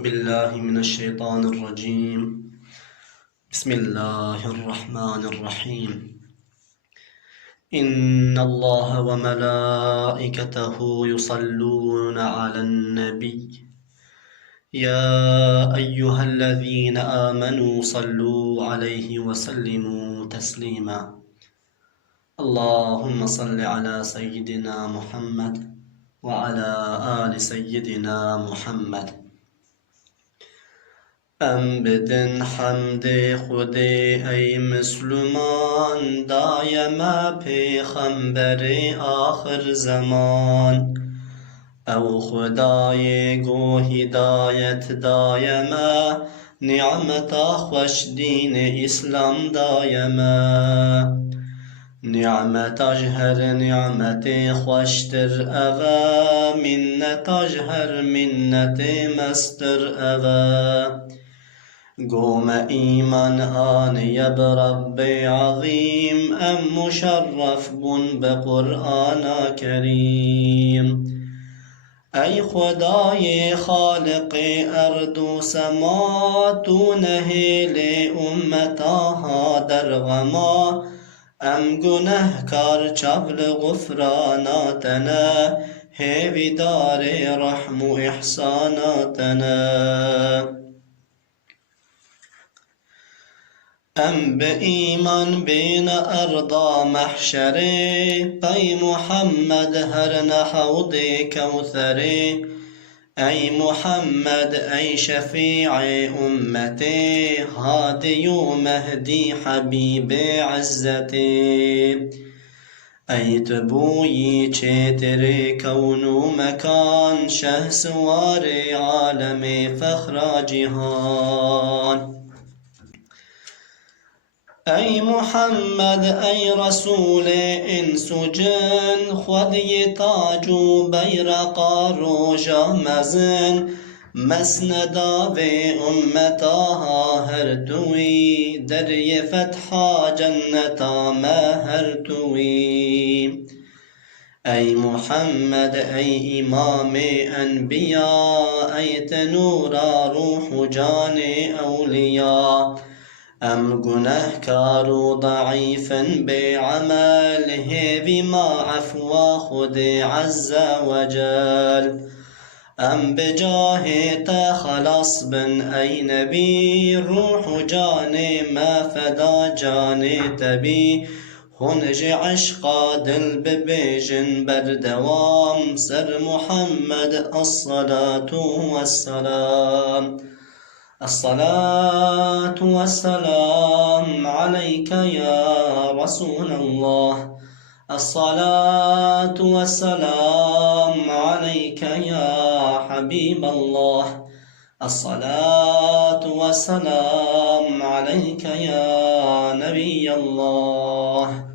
أعوذ بالله من الشيطان الرجيم. بسم الله الرحمن الرحيم. إن الله وملائكته يصلون على النبي يا أيها الذين آمنوا صلوا عليه وسلموا تسليما. اللهم صل على سيدنا محمد وعلى آل سيدنا محمد. ام بدن حمد خود ای مسلمان، دایم پیغمبر آخر زمان. او خدای گو هدایت دایم، نعمت خوش دین اسلام دایم. نعمتاش هر نعمت خوشتر اوه، منتاش هر منت مستر اوه. قوم ایمان آنی برب عظیم، ام مشرف بن بقرآن کریم. ای خدای خالق ارض و سما، تو نهیل امتاها در غما. ام گنهکار چبل غفراناتنا، هیویدار رحم و احساناتنا. ام به ایمان بین ارضا محشره، پی محمد هر نحوض کوثره. ای محمد ای شفیع امتی، هادی و مهدی حبیب عزتی. ای تبویی چتر کون و مکان، شهسوار عالم فخر جهان. ای محمد ای رسول انس و جن، خودی تاج و بیرق روژا مزن. مسندا و امتاها هر توی، دری فتحا جنتا ما هر توی. ای محمد ای امام انبیا، ای تنورا روح و جان اولیا. ام گنهکار و ضعیف بعمل، هیوی ما عفو خود عز وجل. ام بجاه تا خلاص بن ای نبی، روح و جان ما فدا جان تبی. خنج عشقا دل ببیجن بردوام، سر محمد الصلاة والسلام. الصلاة والسلام عليك يا رسول الله. الصلاة والسلام عليك يا حبيب الله. الصلاة والسلام عليك يا نبي الله.